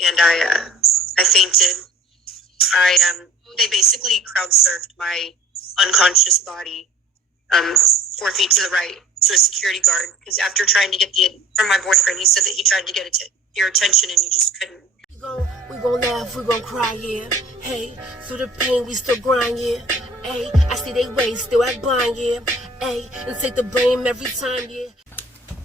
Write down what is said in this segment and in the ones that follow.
and I fainted. They basically crowd surfed my unconscious body 4 feet to the right to a security guard, because after trying to get from my boyfriend, he said that he tried to get your attention and you just couldn't. We gon' laugh, we gon' cry, yeah. Hey, through the pain we still grind, yeah. Hey, I see they ways, still act blind, yeah. Hey, and take the blame every time, yeah.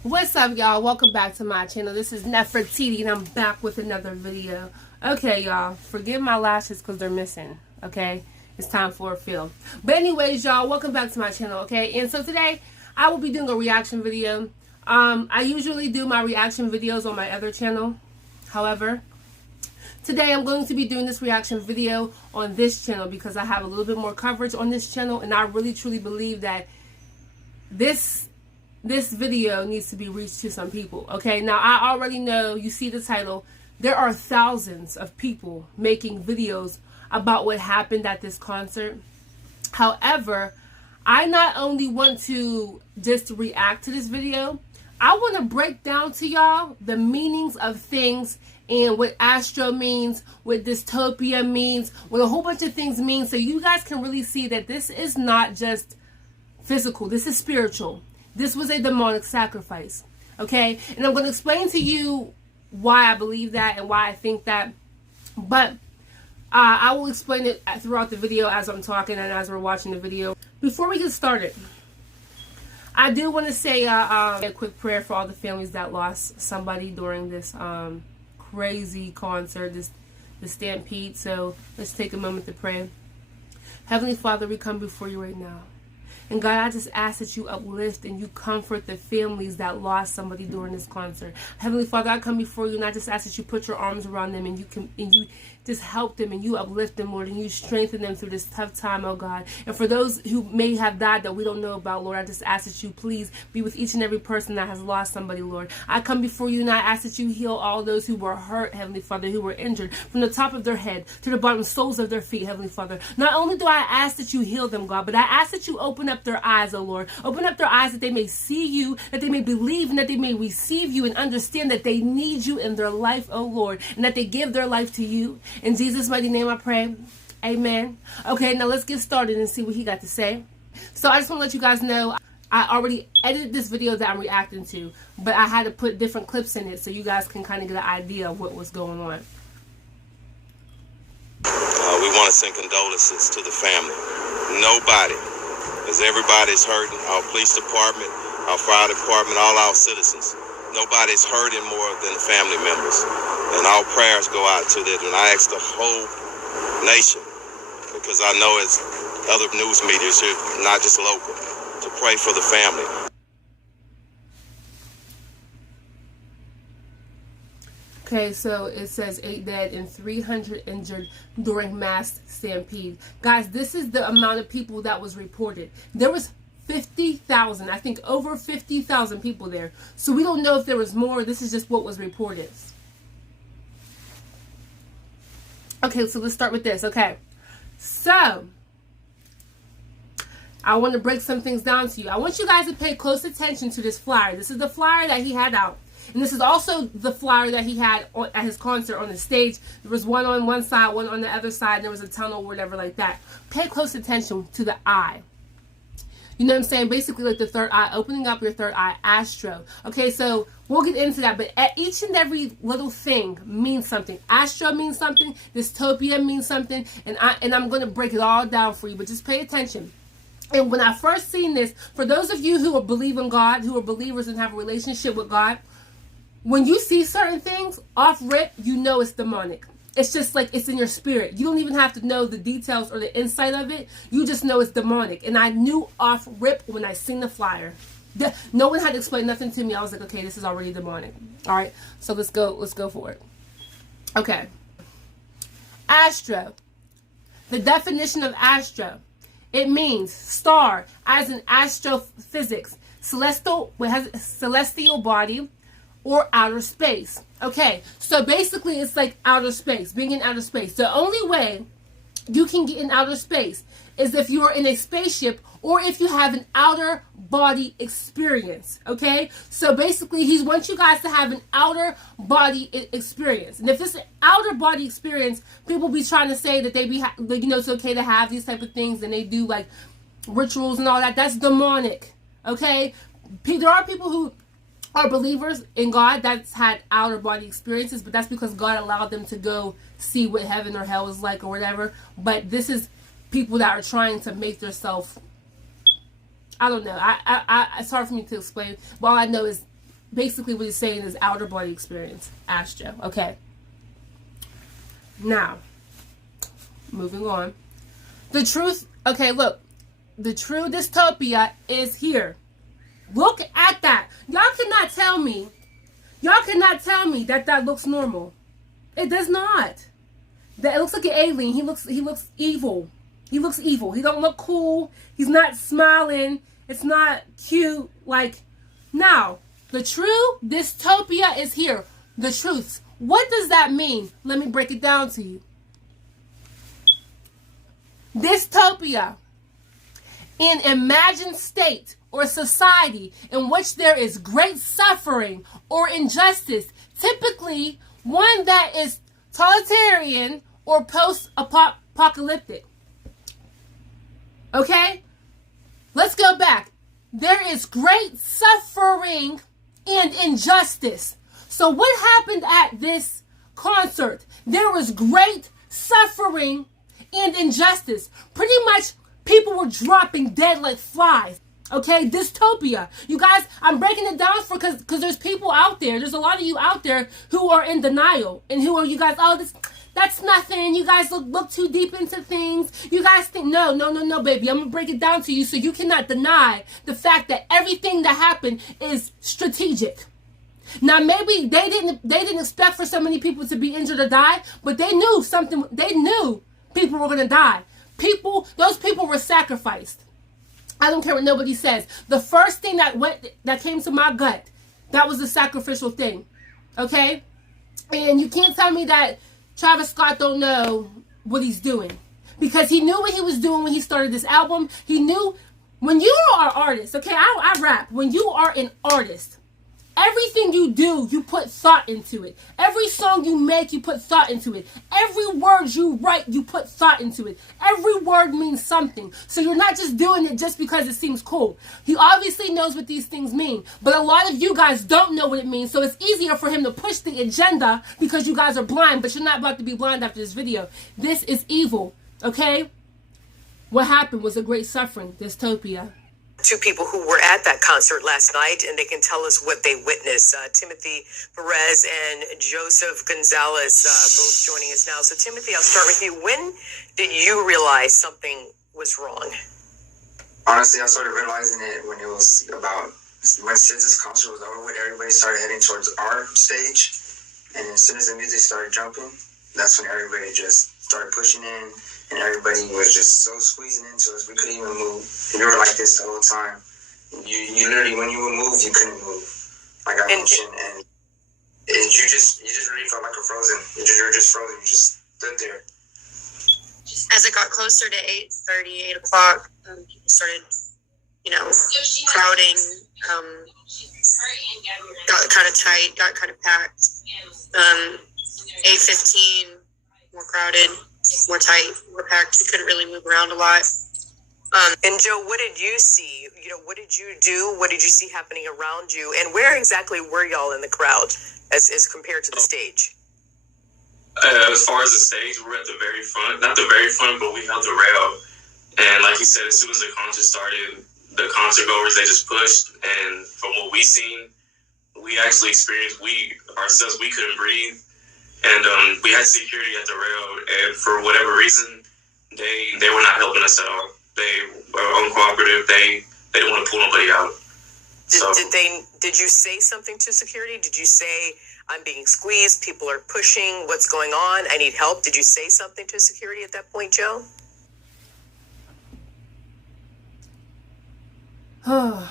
What's up, y'all? Welcome back to my channel. This is Nefertiti, and I'm back with another video. Okay, y'all, forgive my lashes because they're missing, okay? It's time for a fill. But anyways, y'all, welcome back to my channel, okay? And so today, I will be doing a reaction video. I usually do my reaction videos on my other channel. However, today I'm going to be doing this reaction video on this channel because I have a little bit more coverage on this channel, and I really truly believe that this video needs to be reached to some people. Okay, now I already know, you see the title, there are thousands of people making videos about what happened at this concert. However, I not only want to just react to this video, I want to break down to y'all the meanings of things and what astro means, what dystopia means, what a whole bunch of things mean, so you guys can really see that this is not just physical, this is spiritual. This was a demonic sacrifice, okay? And I'm going to explain to you why I believe that and why I think that, but I will explain it throughout the video as I'm talking and as we're watching the video. Before we get started, I do want to say a quick prayer for all the families that lost somebody during this crazy concert, the stampede. So let's take a moment to pray. Heavenly Father, we come before you right now. And God, I just ask that you uplift and you comfort the families that lost somebody during this concert. Heavenly Father, I come before you and I just ask that you put your arms around them and you just help them and you uplift them, Lord, and you strengthen them through this tough time, oh God. And for those who may have died that we don't know about, Lord, I just ask that you please be with each and every person that has lost somebody, Lord. I come before you and I ask that you heal all those who were hurt, Heavenly Father, who were injured, from the top of their head to the bottom soles of their feet, Heavenly Father. Not only do I ask that you heal them, God, but I ask that you open up their eyes, oh Lord. Open up their eyes that they may see you, that they may believe, and that they may receive you and understand that they need you in their life, oh Lord, and that they give their life to you. In Jesus' mighty name I pray. Amen. Okay, now let's get started and see what he got to say. So I just want to let you guys know, I already edited this video that I'm reacting to, but I had to put different clips in it so you guys can kind of get an idea of what was going on. We want to send condolences to the family. Nobody, as everybody's hurting, our police department, our fire department, all our citizens. Nobody's hurting more than the family members. And our prayers go out to them. And I ask the whole nation, because I know it's other news media here, not just local, to pray for the family. Okay, so it says 8 dead and 300 injured during mass stampede. Guys, this is the amount of people that was reported. There was 50,000, I think over 50,000 people there. So we don't know if there was more. This is just what was reported. Okay, so let's start with this. Okay, so I want to break some things down to you. I want you guys to pay close attention to this flyer. This is the flyer that he had out. And this is also the flyer that he had at his concert on the stage. There was one on one side, one on the other side, and there was a tunnel, whatever like that. Pay close attention to the eye. You know what I'm saying? Basically like the third eye, opening up your third eye, astro. Okay, so we'll get into that, but each and every little thing means something. Astro means something, dystopia means something, and I'm going to break it all down for you, but just pay attention. And when I first seen this, for those of you who believe in God, who are believers and have a relationship with God, when you see certain things off rip, you know it's demonic. It's just like it's in your spirit. You don't even have to know the details or the insight of it. You just know it's demonic. And I knew off rip when I seen the flyer. No one had to explain nothing to me. I was like, okay, this is already demonic. All right, so let's go for it. Okay. Astro. The definition of astro. It means star, as in astrophysics. Celestial body or outer space. Okay, so basically it's like outer space, being in outer space. The only way you can get in outer space is if you are in a spaceship or if you have an outer body experience. Okay, so basically he wants you guys to have an outer body experience. And if it's an outer body experience, people be trying to say that they be it's okay to have these type of things, and they do like rituals and all that. That's demonic. Okay, there are people who are believers in God that's had outer body experiences, but that's because God allowed them to go see what heaven or hell is like or whatever. But this is people that are trying to make themselves, I don't know. It's hard for me to explain. But all I know is basically what he's saying is outer body experience. Astro. Okay. Now, moving on. The truth. Okay, look. The true dystopia is here. Look at that. Y'all cannot tell me that that looks normal. It does not. That it looks like an alien. He looks evil. He looks evil. He don't look cool. He's not smiling. It's not cute. Like, now, the true dystopia is here. The truths. What does that mean? Let me break it down to you. Dystopia. An imagined state or society in which there is great suffering or injustice, typically one that is totalitarian or post-apocalyptic. Okay? Let's go back. There is great suffering and injustice. So what happened at this concert? There was great suffering and injustice. Pretty much people were dropping dead like flies. Okay, dystopia. You guys, I'm breaking it down because there's people out there. There's a lot of you out there who are in denial and who are you guys? Oh, that's nothing. You guys look too deep into things. You guys think no, baby. I'm gonna break it down to you so you cannot deny the fact that everything that happened is strategic. Now maybe they didn't expect for so many people to be injured or die, but they knew something. They knew people were gonna die. Those people were sacrificed. I don't care what nobody says. The first thing that came to my gut, that was a sacrificial thing. Okay? And you can't tell me that Travis Scott don't know what he's doing. Because he knew what he was doing when he started this album. He knew when you are an artist, okay, I rap. When you are an artist, everything you do, you put thought into it. Every song you make, you put thought into it. Every word you write, you put thought into it. Every word means something. So you're not just doing it just because it seems cool. He obviously knows what these things mean. But a lot of you guys don't know what it means. So it's easier for him to push the agenda because you guys are blind. But you're not about to be blind after this video. This is evil. Okay? What happened was a great suffering. Dystopia. Two people who were at that concert last night, and they can tell us what they witnessed. Timothy Perez and Joseph Gonzalez both joining us now. So, Timothy, I'll start with you. When did you realize something was wrong? Honestly, I started realizing it when when SZA's concert was over with, everybody started heading towards our stage. And as soon as the music started jumping, that's when everybody just started pushing in. And everybody was just so squeezing into us, we couldn't even move. And we were like this the whole time. You literally, when you would move, you couldn't move. Like I mentioned, and you just really felt like a frozen. You're just frozen. You just stood there. As it got closer to 8:30, 8 o'clock, people started, crowding. Got kind of tight, got kind of packed. 8:15, more crowded. More tight, more packed. We couldn't really move around a lot. And Joe, what did you see? What did you do? What did you see happening around you? And where exactly were y'all in the crowd as compared to the stage? As far as the stage, we're at the very front. Not the very front, but we held the rail. And like you said, as soon as the concert started, the concert goers, they just pushed. And from what we seen, we actually experienced, we couldn't breathe. And we had security at the rail, and for whatever reason, they were not helping us at all. They were uncooperative. They didn't want to pull nobody out. Did you say something to security? Did you say, I'm being squeezed, people are pushing, what's going on, I need help? Did you say something to security at that point, Joe? Oh,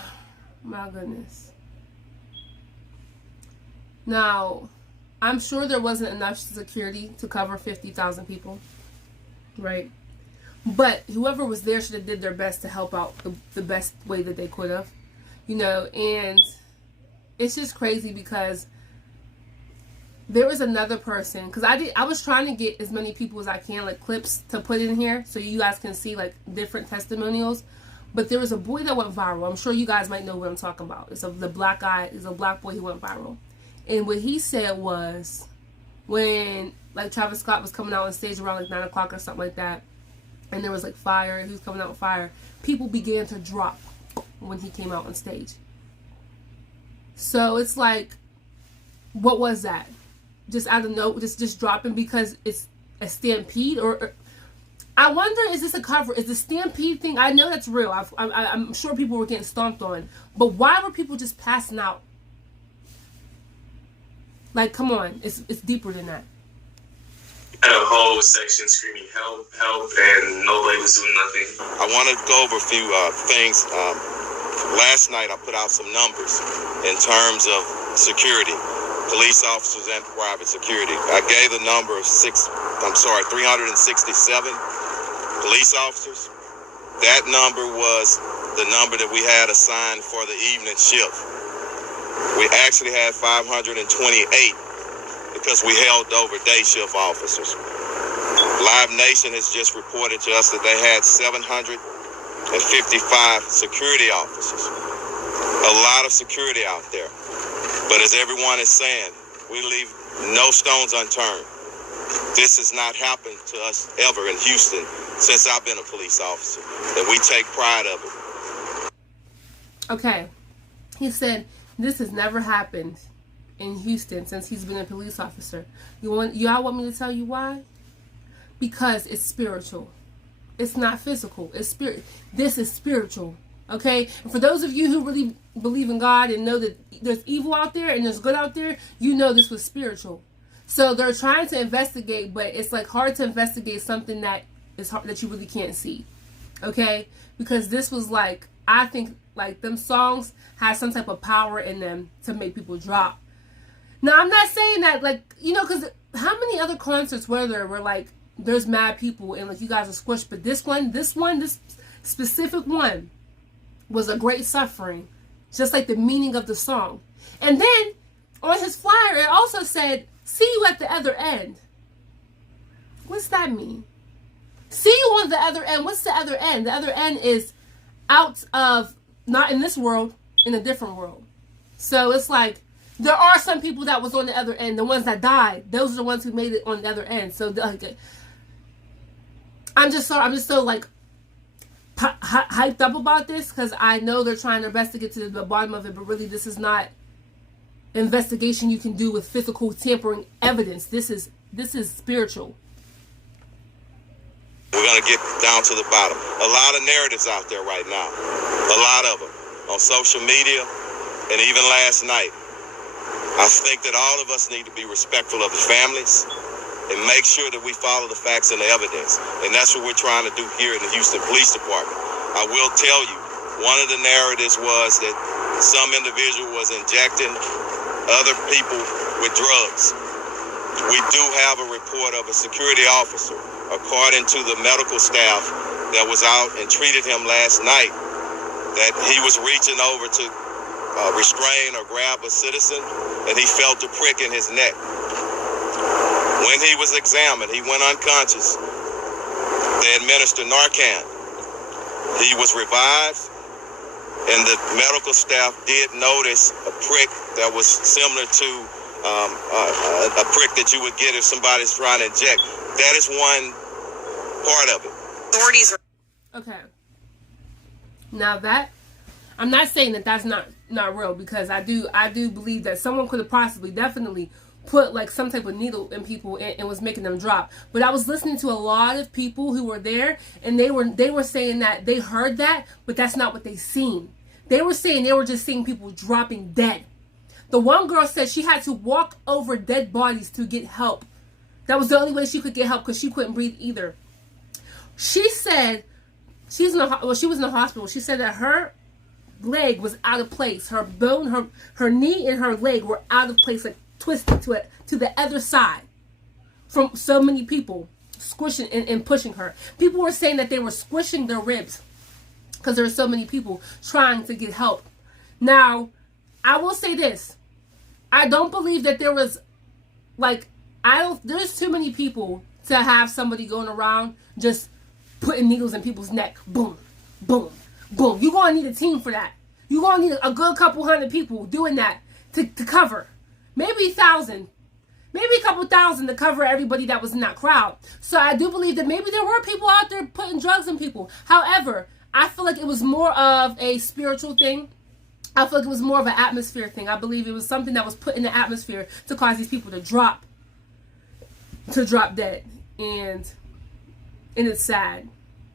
my goodness. Now, I'm sure there wasn't enough security to cover 50,000 people, right? But whoever was there should have did their best to help out the best way that they could have, you know. And it's just crazy because there was another person, because I was trying to get as many people as I can, like clips to put in here so you guys can see like different testimonials. But there was a boy that went viral. I'm sure you guys might know what I'm talking about. It's a black boy who went viral. And what he said was, when like Travis Scott was coming out on stage around like 9 o'clock or something like that, and there was like fire, and he was coming out with fire, people began to drop when he came out on stage. So it's like, what was that? Just out of no, just dropping because it's a stampede? Or I wonder, is this a cover? Is the stampede thing, I know that's real. I'm sure people were getting stomped on, but why were people just passing out? Like, come on, it's deeper than that. Had a whole section screaming help, help, and nobody was doing nothing. I want to go over a few things. Last night I put out some numbers in terms of security, police officers and private security. I gave the number of 367 police officers. That number was the number that we had assigned for the evening shift. We actually had 528 because we held over day shift officers. Live Nation has just reported to us that they had 755 security officers. A lot of security out there. But as everyone is saying, we leave no stones unturned. This has not happened to us ever in Houston since I've been a police officer, and we take pride of it. Okay. He said this has never happened in Houston since he's been a police officer. Y'all want me to tell you why? Because it's spiritual. It's not physical. It's spirit. This is spiritual. Okay? And for those of you who really believe in God and know that there's evil out there and there's good out there, you know this was spiritual. So they're trying to investigate, but it's like hard to investigate something that is hard, that you really can't see. Okay? Because this was like, I think like them songs had some type of power in them to make people drop. Now, I'm not saying that, like, you know, because how many other concerts were there where, like, there's mad people and, like, you guys are squished, but this specific one was a great suffering, just like the meaning of the song. And then, on his flyer, it also said, see you at the other end. What's that mean? See you on the other end. What's the other end? The other end is out of, not in this world, in a different world. So, it's like, there are some people that was on the other end. The ones that died, those are the ones who made it on the other end. So, like, I'm just so like hyped up about this because I know they're trying their best to get to the bottom of it, but really, this is not investigation you can do with physical tampering evidence. This is spiritual. We're gonna get down to the bottom. A lot of narratives out there right now. A lot of them on social media, and even last night. I think that all of us need to be respectful of the families and make sure that we follow the facts and the evidence. And that's what we're trying to do here in the Houston Police Department. I will tell you, one of the narratives was that some individual was injecting other people with drugs. We do have a report of a security officer, according to the medical staff that was out and treated him last night, that he was reaching over to restrain or grab a citizen, and he felt a prick in his neck. When he was examined, he went unconscious. They administered Narcan. He was revived, and the medical staff did notice a prick that was similar to a prick that you would get if somebody's trying to inject. That is one part of it. Authorities. Okay. Now that, I'm not saying that that's not real, because I do believe that someone could have possibly definitely put like some type of needle in people and was making them drop. But I was listening to a lot of people who were there, and they were saying that they heard that, but that's not what they seen. They were saying they were just seeing people dropping dead. The one girl said she had to walk over dead bodies to get help. That was the only way she could get help because she couldn't breathe either. She said she was in the hospital. She said that her leg was out of place. Her bone, her knee and her leg were out of place, like twisted to the other side from so many people. squishing and pushing her. People were saying that they were squishing their ribs because there were so many people trying to get help. Now, I will say this. I don't believe that there was, like, there's too many people to have somebody going around just putting needles in people's neck. Boom, boom, boom. You're going to need a team for that. You're going to need a good couple hundred people doing that to cover. Maybe 1,000. Maybe a couple thousand to cover everybody that was in that crowd. So I do believe that maybe there were people out there putting drugs in people. However, I feel like it was more of a spiritual thing. I feel like it was more of an atmosphere thing. I believe it was something that was put in the atmosphere to cause these people to drop dead. And it's sad.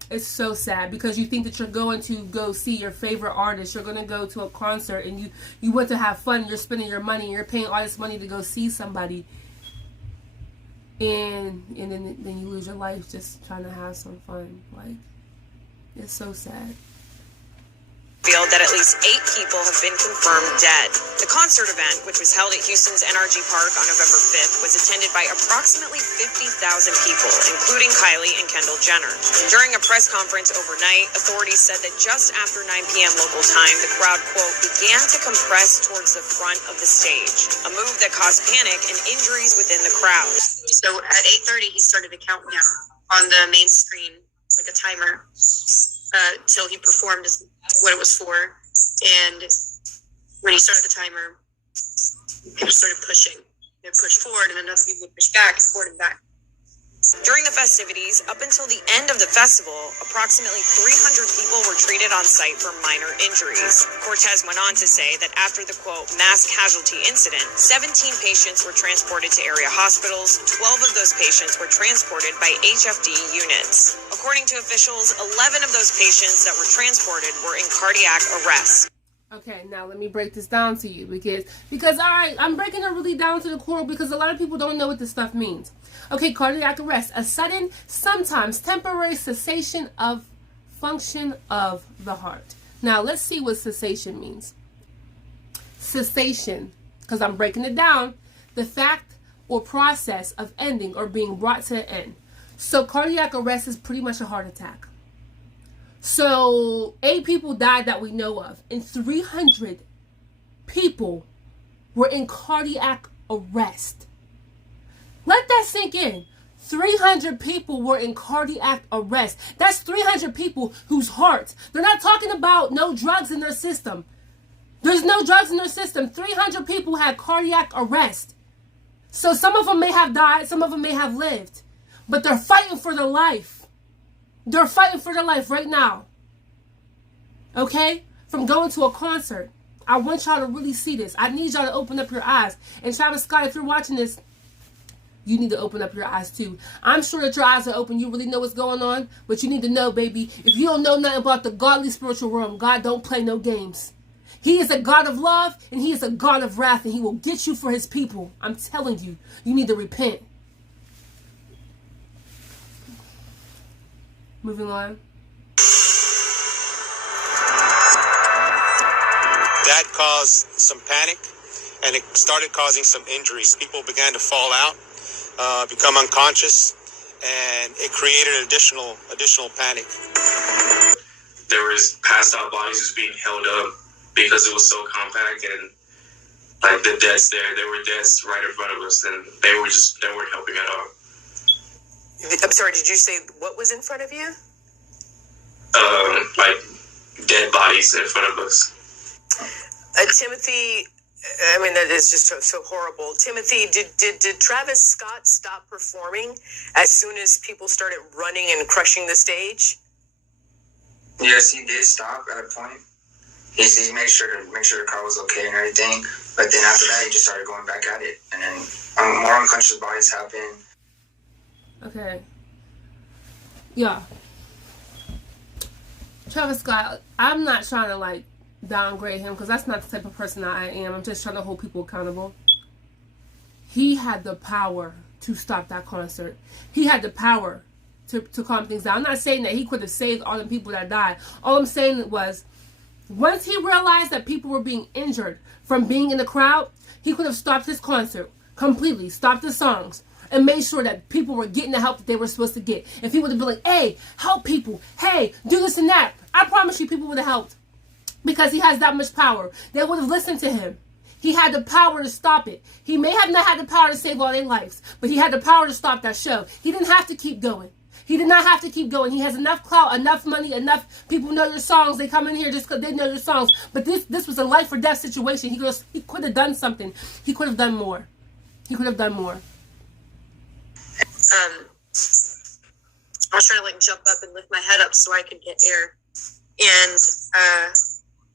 It's so sad because you think that you're going to go see your favorite artist. You're going to go to a concert and you went to have fun. You're spending your money. And you're paying all this money to go see somebody. And then you lose your life just trying to have some fun. Like, it's so sad. Revealed that at least 8 people have been confirmed dead. The concert event, which was held at Houston's NRG Park on November 5th, was attended by approximately 50,000 people, including Kylie and Kendall Jenner. During a press conference overnight, authorities said that just after 9 p.m. local time, the crowd, quote, began to compress towards the front of the stage, a move that caused panic and injuries within the crowd. So at 8:30, he started a countdown on the main screen, like a timer, till he performed what it was for. And when he started the timer, people started pushing. They pushed forward, and then other people would push back and forward and back. During the festivities, up until the end of the festival, approximately 300 people were treated on site for minor injuries. Cortez went on to say that after the, quote, mass casualty incident, 17 patients were transported to area hospitals. 12 of those patients were transported by HFD units. According to officials, 11 of those patients that were transported were in cardiac arrest. Okay, now let me break this down to you because all right, I'm breaking it really down to the core because a lot of people don't know what this stuff means. Okay, cardiac arrest, a sudden, sometimes temporary cessation of function of the heart. Now, let's see what cessation means. Cessation, because I'm breaking it down, the fact or process of ending or being brought to an end. So cardiac arrest is pretty much a heart attack. So 8 people died that we know of, and 300 people were in cardiac arrest. Let that sink in. 300 people were in cardiac arrest. That's 300 people whose hearts, they're not talking about no drugs in their system. There's no drugs in their system. 300 people had cardiac arrest. So some of them may have died, some of them may have lived, but they're fighting for their life. They're fighting for their life right now. Okay? From going to a concert. I want y'all to really see this. I need y'all to open up your eyes. And Travis Scott, if you're watching this, you need to open up your eyes too. I'm sure that your eyes are open. You really know what's going on. But you need to know, baby, if you don't know nothing about the godly spiritual realm, God don't play no games. He is a God of love and he is a God of wrath, and he will get you for his people. I'm telling you, you need to repent. Moving on. That caused some panic, and it started causing some injuries. People began to fall out, become unconscious, and it created additional panic. There was passed out bodies just being held up because it was so compact, and like the deaths there were deaths right in front of us, and they weren't helping at all. I'm sorry, did you say what was in front of you? Like dead bodies in front of us. Timothy, I mean, that is just so horrible. Timothy, did Travis Scott stop performing as soon as people started running and crushing the stage? Yes, he did stop at a point. He made sure the car was okay and everything. But then after that, he just started going back at it. And then more unconscious bodies happened. Okay. Yeah. Travis Scott, I'm not trying to like downgrade him because that's not the type of person I am. I'm just trying to hold people accountable. He had the power to stop that concert. He had the power to calm things down. I'm not saying that he could have saved all the people that died. All I'm saying was, once he realized that people were being injured from being in the crowd, he could have stopped his concert completely, stopped the songs, and made sure that people were getting the help that they were supposed to get. If he would have been like, hey, help people, hey, do this and that, I promise you people would have helped, because he has that much power. They would have listened to him. He had the power to stop it. He may have not had the power to save all their lives, but he had the power to stop that show. He didn't have to keep going. He did not have to keep going. He has enough clout, enough money, enough people know your songs. They come in here just because they know your songs. But this was a life or death situation. He could have done something. He could have done more. He could have done more. I was trying to like jump up and lift my head up so I could get air. And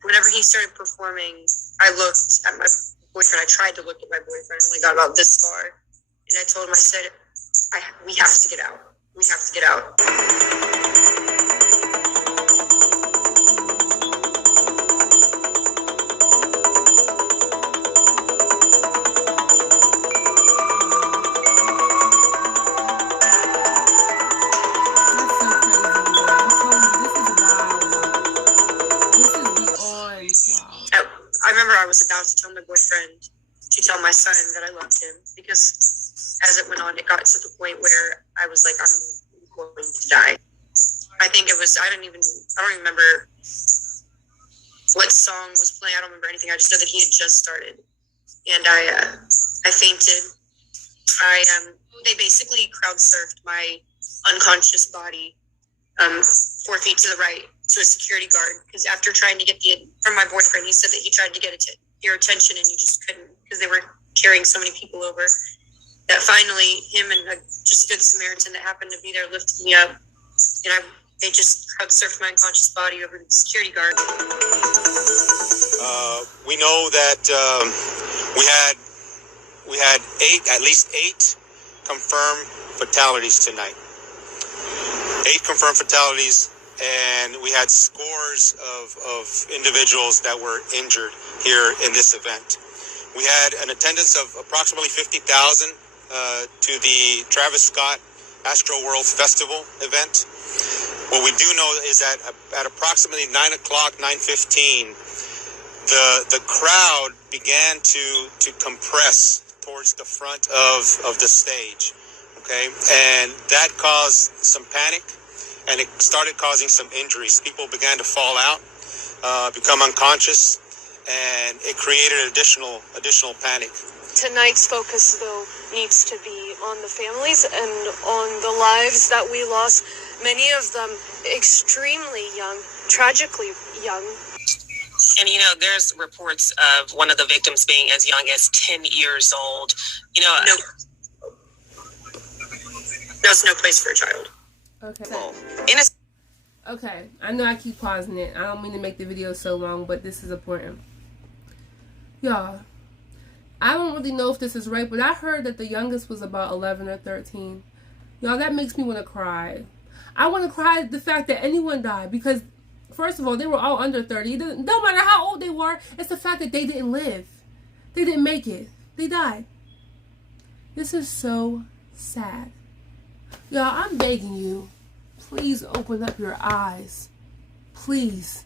whenever he started performing, I looked at my boyfriend. I tried to look at my boyfriend. I only got about this far. And I told him, I said, we have to get out. We have to get out. I remember I was about to tell my boyfriend to tell my son that I loved him, because as it went on, it got to the point where I was like, I'm going to die. I think it was, I don't remember what song was playing. I don't remember anything. I just know that he had just started, and I fainted. They basically crowd surfed my unconscious body 4 feet to the right to a security guard, because after trying to get from my boyfriend, he said that he tried to get your attention and you just couldn't, because they were carrying so many people over, that finally him and a just good Samaritan that happened to be there lifted me up, and they just crowd surfed my unconscious body over to the security guard. We know that we had at least eight confirmed fatalities tonight. 8 confirmed fatalities, and we had scores of individuals that were injured here in this event. We had an attendance of approximately 50,000 to the Travis Scott Astro World Festival event. What we do know is that at approximately 9 o'clock, 9:15, the crowd began to compress towards the front of the stage. Okay, and that caused some panic, and it started causing some injuries. People began to fall out, become unconscious, and it created additional panic. Tonight's focus, though, needs to be on the families and on the lives that we lost, many of them extremely young, tragically young. And, there's reports of one of the victims being as young as 10 years old. No. There's no place for a child. Okay. Okay, I know I keep pausing it. I don't mean to make the video so long, but this is important. Y'all, I don't really know if this is right, but I heard that the youngest was about 11 or 13. Y'all, that makes me want to cry. I want to cry at the fact that anyone died, because, first of all, they were all under 30. No matter how old they were, it's the fact that they didn't live. They didn't make it. They died. This is so sad. Y'all, I'm begging you, please open up your eyes. Please.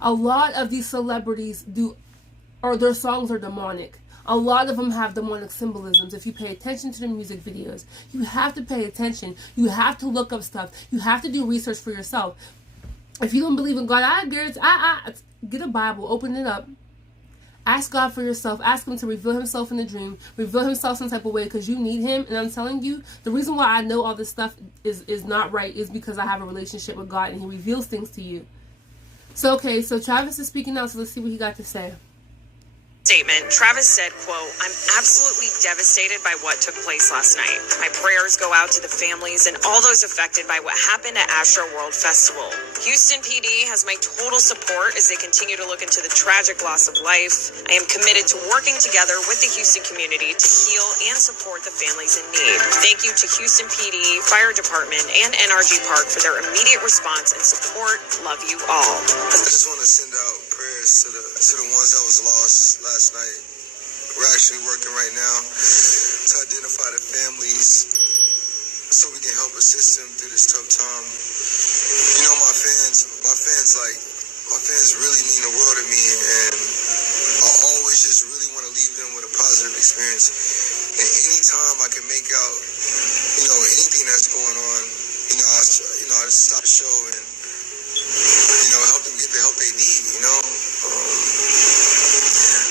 A lot of these celebrities their songs are demonic. A lot of them have demonic symbolisms. If you pay attention to the music videos, you have to pay attention. You have to look up stuff. You have to do research for yourself. If you don't believe in God, get a Bible, open it up. Ask God for yourself. Ask him to reveal himself in the dream. Reveal himself some type of way, because you need him. And I'm telling you, the reason why I know all this stuff is not right is because I have a relationship with God and he reveals things to you. So Travis is speaking now, so let's see what he got to say. Statement, Travis said, quote, "I'm absolutely devastated by what took place last night. My prayers go out to the families and all those affected by what happened at Astro World Festival. Houston PD has my total support as they continue to look into the tragic loss of life. I am committed to working together with the Houston community to heal and support the families in need. Thank you to Houston PD, Fire Department, and NRG Park for their immediate response and support. Love you all." I just want to send out prayers to the ones that was lost last night. We're actually working right now to identify the families so we can help assist them through this tough time. My fans really mean the world to me, and I always just really want to leave them with a positive experience. And anytime I can make out, anything that's going on, I just stop the show and, help them get the help they need,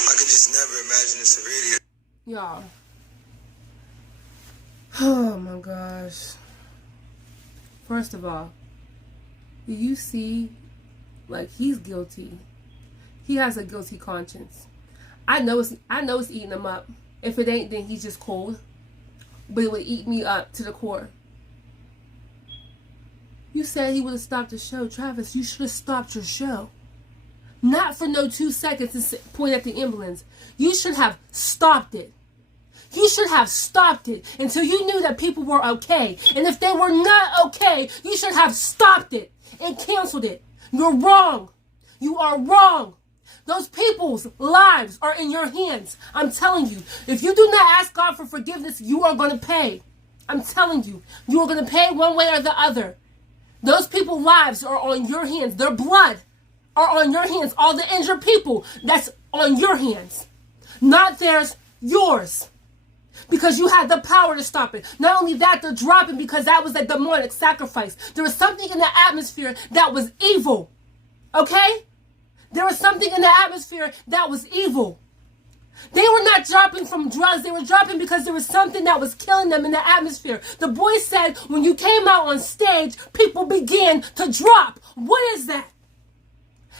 I could just never imagine the severity. Y'all. Oh my gosh. First of all, do you see, like, he's guilty. He has a guilty conscience. I know it's eating him up. If it ain't, then he's just cold. But it would eat me up to the core. You said he would have stopped the show. Travis, you should have stopped your show. Not for no 2 seconds to point at the ambulance. You should have stopped it. You should have stopped it until you knew that people were okay. And if they were not okay, you should have stopped it and canceled it. You're wrong. You are wrong. Those people's lives are in your hands. I'm telling you. If you do not ask God for forgiveness, you are going to pay. I'm telling you. You are going to pay one way or the other. Those people's lives are on your hands. Their blood are on your hands. All the injured people, that's on your hands. Not theirs, yours. Because you had the power to stop it. Not only that, they're dropping because that was a demonic sacrifice. There was something in the atmosphere that was evil. Okay? There was something in the atmosphere that was evil. They were not dropping from drugs. They were dropping because there was something that was killing them in the atmosphere. The boy said when you came out on stage, people began to drop. What is that?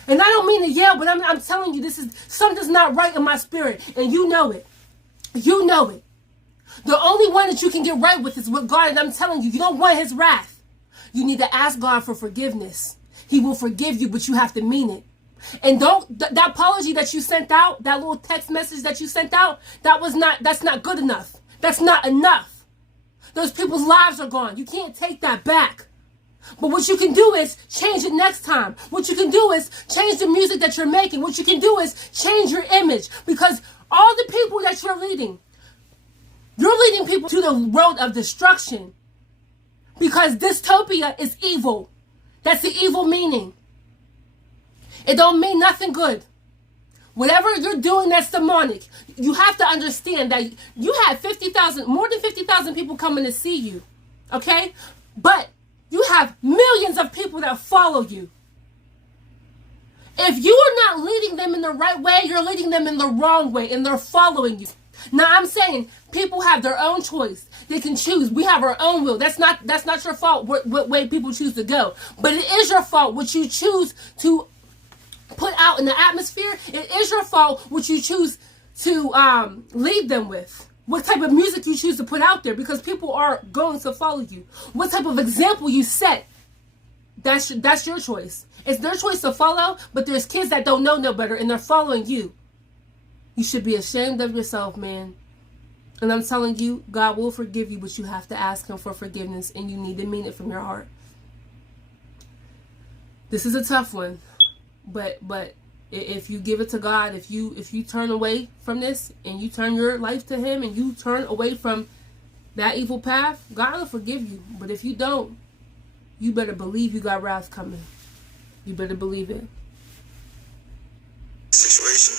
And I don't mean to yell, but I'm telling you, something's not right in my spirit. And you know it. You know it. The only one that you can get right with is with God. And I'm telling you, you don't want his wrath. You need to ask God for forgiveness. He will forgive you, but you have to mean it. And that apology that you sent out, that little text message that you sent out, that's not good enough. That's not enough. Those people's lives are gone. You can't take that back. But what you can do is change it next time. What you can do is change the music that you're making. What you can do is change your image. Because all the people that you're leading people to the road of destruction. Because dystopia is evil. That's the evil meaning. It don't mean nothing good. Whatever you're doing that's demonic, you have to understand that you had more than 50,000 people coming to see you. Okay? But you have millions of people that follow you. If you are not leading them in the right way, you're leading them in the wrong way, and they're following you. Now, I'm saying people have their own choice. They can choose. We have our own will. That's not your fault what way people choose to go. But it is your fault what you choose to put out in the atmosphere. It is your fault what you choose to lead them with. What type of music you choose to put out there, because people are going to follow you. What type of example you set, that's your choice. It's their choice to follow, but there's kids that don't know no better and they're following you. You should be ashamed of yourself, man. And I'm telling you, God will forgive you, but you have to ask him for forgiveness, and you need to mean it from your heart. This is a tough one, but if you give it to God, if you turn away from this and you turn your life to him and you turn away from that evil path, God will forgive you. But if you don't, you better believe you got wrath coming. You better believe it. Situation.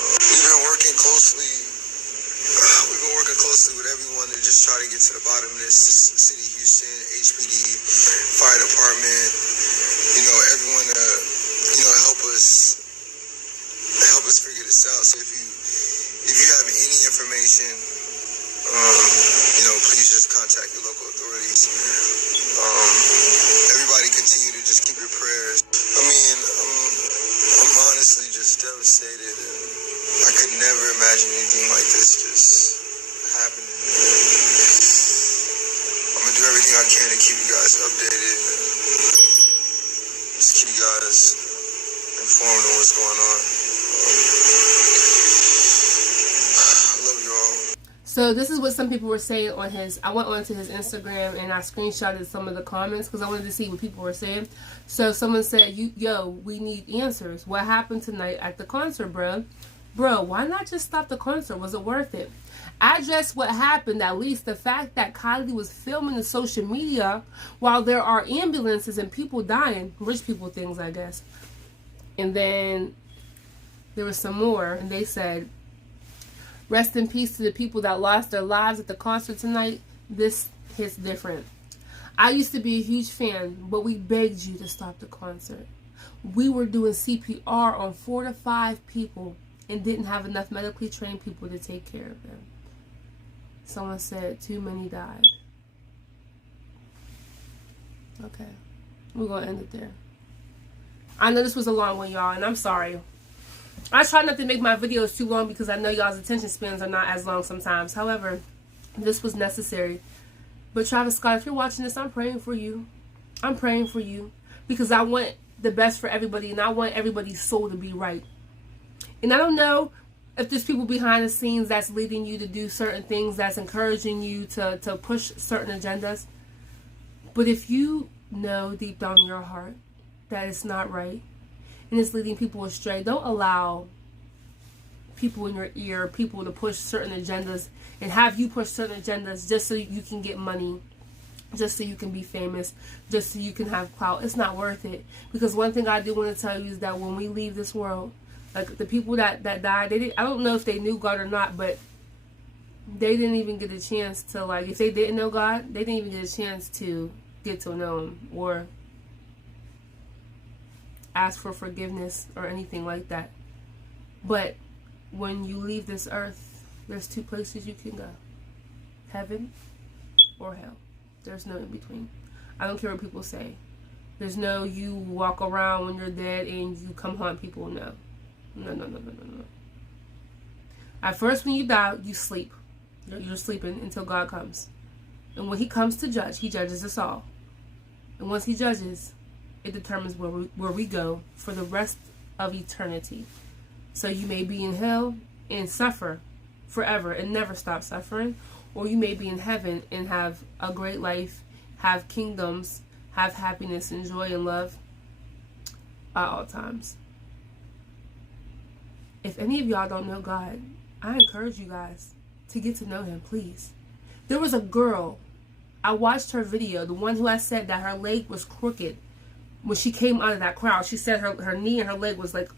We've been working closely with everyone to just try to get to the bottom of this. City of Houston, HPD, fire department, everyone to, help us figure this out. So if you have any information, please just contact your local authorities. Everybody continue to just keep your prayers. I mean, I'm honestly just devastated. I could never imagine anything like this just happening. I'm gonna do everything I can to keep you guys updated and just keep you guys informed on what's going on. I love you all. So this is what some people were saying on I went onto his Instagram and I screenshotted some of the comments because I wanted to see what people were saying. So someone said, we need answers. What happened tonight at the concert, bro? Bro, why not just stop the concert? Was it worth it? Address what happened, at least the fact that Kylie was filming the social media while there are ambulances and people dying. Rich people things, I guess. And then there was some more, and they said, Rest in peace to the people that lost their lives at the concert tonight. This hits different. I used to be a huge fan, but we begged you to stop the concert. We were doing CPR on 4 to 5 people and didn't have enough medically trained people to take care of them. Someone said too many died. Okay, we're going to end it there. I know this was a long one, y'all, and I'm sorry. I try not to make my videos too long because I know y'all's attention spans are not as long sometimes. However, this was necessary. But Travis Scott, if you're watching this, I'm praying for you. I'm praying for you because I want the best for everybody, and I want everybody's soul to be right. And I don't know if there's people behind the scenes that's leading you to do certain things, that's encouraging you to push certain agendas. But if you know deep down in your heart that it's not right and it's leading people astray, don't allow people in your ear, people to push certain agendas and have you push certain agendas just so you can get money, just so you can be famous, just so you can have clout. It's not worth it. Because one thing I do want to tell you is that when we leave this world, like the people that died, I don't know if they knew God or not, but they didn't even get a chance to, like, if they didn't know God, they didn't even get a chance to get to know Him or ask for forgiveness or anything like that. But when you leave this earth, there's 2 places you can go: heaven or hell. There's no in between. I don't care what people say. There's no you walk around when you're dead and you come haunt people. No. At first, when you die, you sleep. You're sleeping until God comes. And when He comes to judge, He judges us all. And once He judges, it determines where we go for the rest of eternity. So you may be in hell and suffer forever and never stop suffering, or you may be in heaven and have a great life, have kingdoms, have happiness and joy and love at all times. If any of y'all don't know God, I encourage you guys to get to know Him, please. There was a girl, I watched her video, the one who I said that her leg was crooked when she came out of that crowd. She said her knee and her leg was like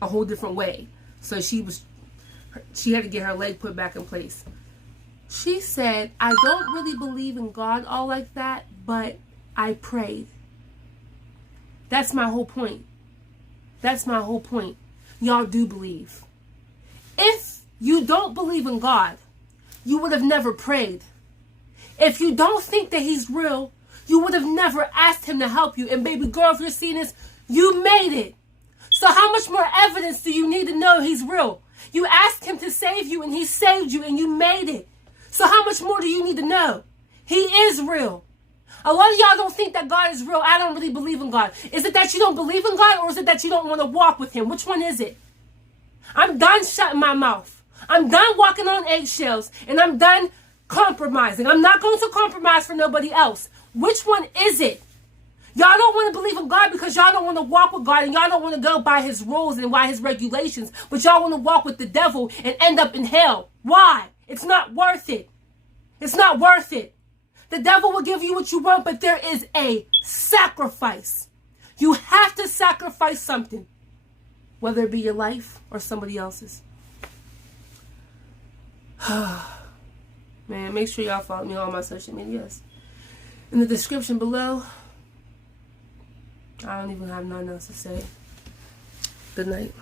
a whole different way. So she had to get her leg put back in place. She said, I don't really believe in God all like that, but I prayed. That's my whole point. That's my whole point. Y'all do believe. If you don't believe in God, you would have never prayed. If you don't think that He's real, you would have never asked Him to help you. And baby girl, if you're seeing this, you made it. So how much more evidence do you need to know He's real? You asked Him to save you and He saved you and you made it. So how much more do you need to know? He is real. A lot of y'all don't think that God is real. I don't really believe in God. Is it that you don't believe in God, or is it that you don't want to walk with Him? Which one is it? I'm done shutting my mouth. I'm done walking on eggshells, and I'm done compromising. I'm not going to compromise for nobody else. Which one is it? Y'all don't want to believe in God because y'all don't want to walk with God, and y'all don't want to go by His rules and by His regulations, but y'all want to walk with the devil and end up in hell. Why? It's not worth it. It's not worth it. The devil will give you what you want, but there is a sacrifice. You have to sacrifice something, whether it be your life or somebody else's. Man, make sure y'all follow me on all my social medias. In the description below, I don't even have nothing else to say. Good night.